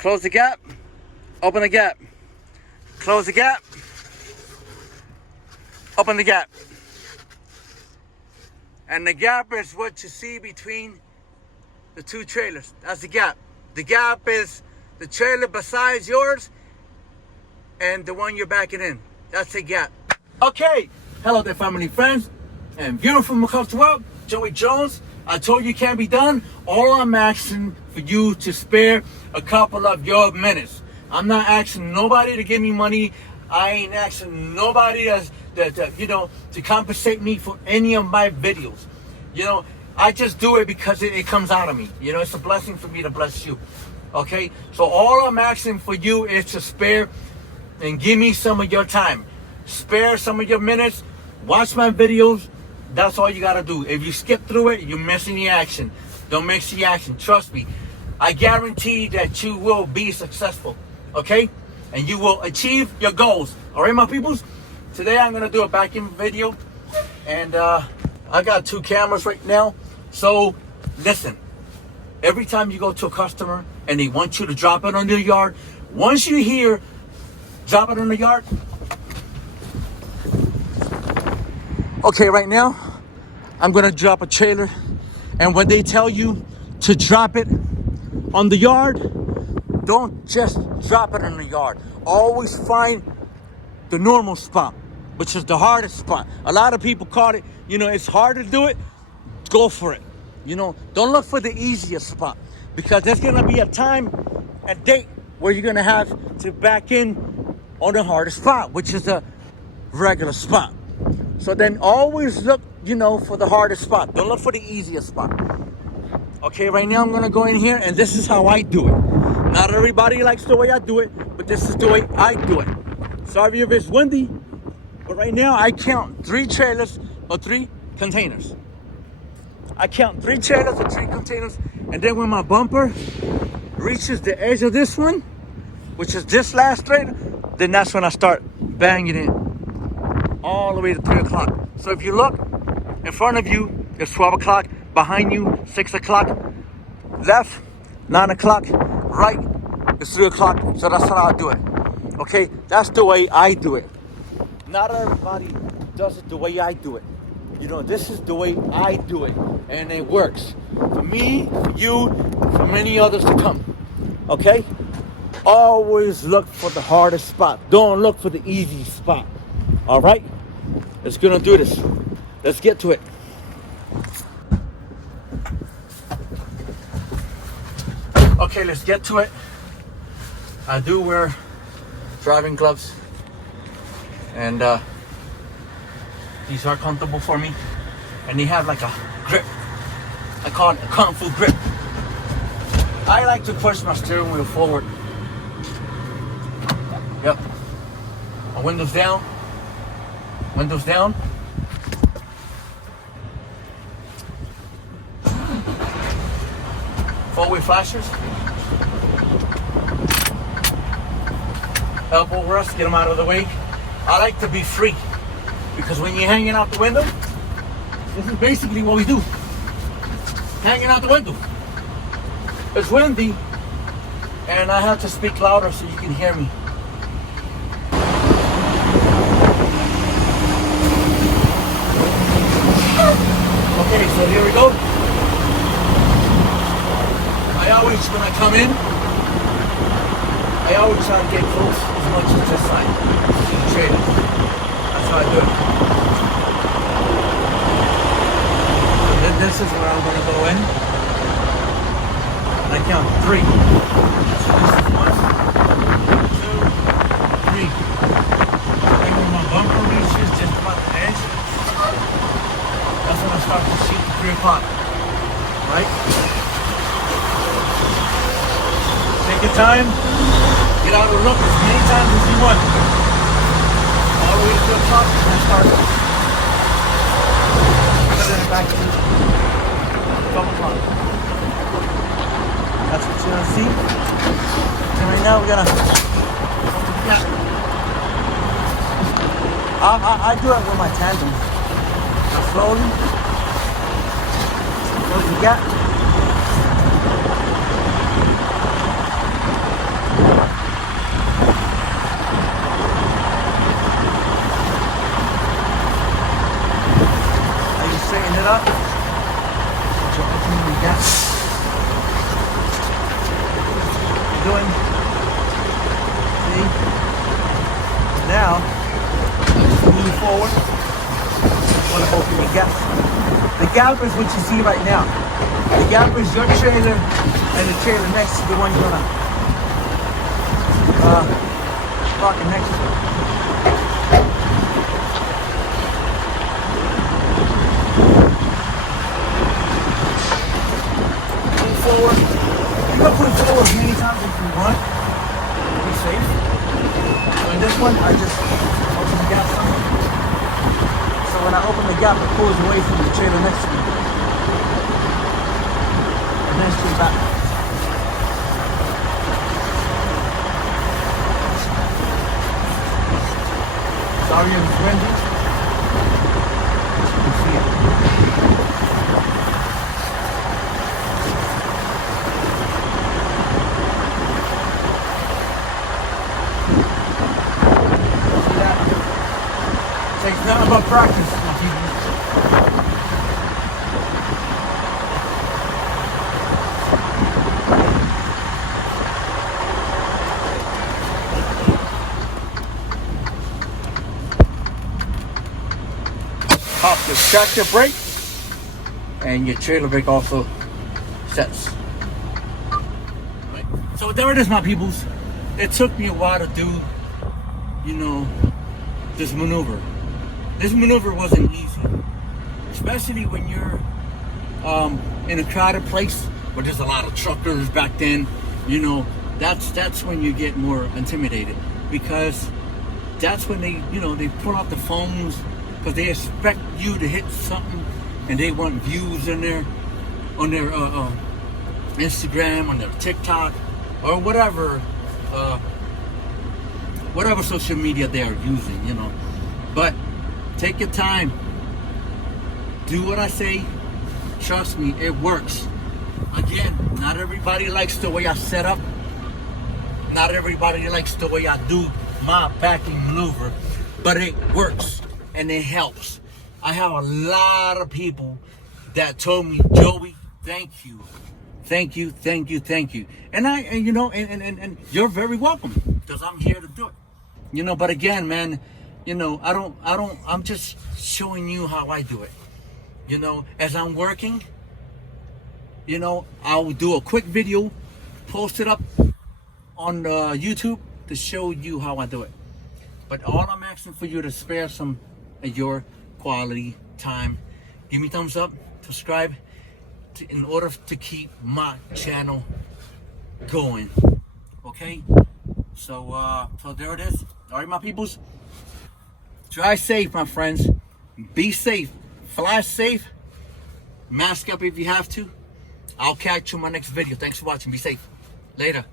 Close the gap, open the gap, close the gap, open the gap. And the gap is what you see between the two trailers. That's the gap. The gap is the trailer besides yours and the one you're backing in. That's the gap. Okay, hello there, family, friends, and beautiful from across the world. Joey Jones. I told you it can't be done. All I'm asking for you to spare a couple of your minutes. I'm not asking nobody to give me money. I ain't asking nobody to compensate me for any of my videos. I just do it because it comes out of me. It's a blessing for me to bless you. Okay? So all I'm asking for you is to spare and give me some of your time. Spare some of your minutes. Watch my videos. That's all you gotta do. If you skip through it, you're missing the action. Don't miss the action. Trust me. I guarantee that you will be successful. Okay? And you will achieve your goals. Alright, my peoples? Today I'm gonna do a backing video. And I got 2 cameras right now. So listen. Every time you go to a customer and they want you to drop it on their yard, once you hear drop it on the yard. Okay, right now, I'm gonna drop a trailer, and when they tell you to drop it on the yard, don't just drop it on the yard. Always find the normal spot, which is the hardest spot. A lot of people call it, it's hard to do it. Go for it. Don't look for the easiest spot, because there's gonna be a time, a date, where you're gonna have to back in on the hardest spot, which is the regular spot. So then always look, for the hardest spot. Don't look for the easiest spot. Okay, right now I'm gonna go in here, and this is how I do it. Not everybody likes the way I do it, but this is the way I do it. Sorry if it's windy, but right now I count 3 trailers or 3 containers. I count 3 trailers or 3 containers, and then when my bumper reaches the edge of this one, which is this last trailer, then that's when I start banging it all the way to 3 o'clock. So if you look, in front of you, it's 12 o'clock. Behind you, 6 o'clock. Left, 9 o'clock. Right, it's 3 o'clock. So that's how I do it. Okay, that's the way I do it. Not everybody does it the way I do it. This is the way I do it. And it works. For me, for you, for many others to come. Okay? Always look for the hardest spot. Don't look for the easy spot. All right, let's gonna do this. Let's get to it. Okay, let's get to it. I do wear driving gloves, and these are comfortable for me, and they have like a grip. I call it a kung fu grip. I like to push my steering wheel forward. Yep. My windows down. Windows down. Four-way flashers. Elbow rest, get them out of the way. I like to be free, because when you're hanging out the window, this is basically what we do. Hanging out the window. It's windy, and I have to speak louder so you can hear me. Okay, so here we go. When I come in, I always try to get close as much as this side to the trailers. That's how I do it. So then this is where I'm going to go in. And I count 3. So this is 1, 2, 3. And when my bumper reaches just about the edge, that's when I start to shoot the 3 o'clock. Right? Take your time, get out of the look as many times as you want. All the way to 2 o'clock, and then start. Then back to 12 o'clock. That's what you're gonna see. And right now we're gonna I do it with my tandem. Slowly. Close the gap. I'm doing. See? Now, move forward. I want to open the gap. The gap is what you see right now. The gap is your trailer and the trailer next to the one you're gonna park next to. Move forward. You can move forward as many times as you want. Be safe. So in this one, I just open the gap somewhere. So when I open the gap, it pulls away from the trailer next to me. And then straight back. Sorry if it's windy. You can see it. See that? Takes nothing but practice, my people. Pop the tractor brake, and your trailer brake also sets. Right. So there it is, my peoples. It took me a while to do, you know, this maneuver. This maneuver wasn't easy, especially when you're in a crowded place where there's a lot of truckers back then. You know, that's when you get more intimidated, because that's when they, you know, they pull out the phones. Because they expect you to hit something, and they want views on their Instagram, on their TikTok, or whatever social media they are using, you know. But take your time, do what I say. Trust me, it works. Again, not everybody likes the way I set up. Not everybody likes the way I do my backing maneuver, but it works. And it helps. I have a lot of people that told me, Joey, thank you. Thank you, thank you, thank you. And you know, and you're very welcome, because I'm here to do it. You know, but again, man, you know, I'm just showing you how I do it. You know, as I'm working, you know, I'll do a quick video, post it up on YouTube to show you how I do it. But all I'm asking for you to spare some of your quality time. Give me thumbs up, subscribe, in order to keep my channel going. Okay? So there it is. All right, my peoples. Drive safe, my friends. Be safe. Fly safe. Mask up if you have to. I'll catch you in my next video. Thanks for watching. Be safe. Later.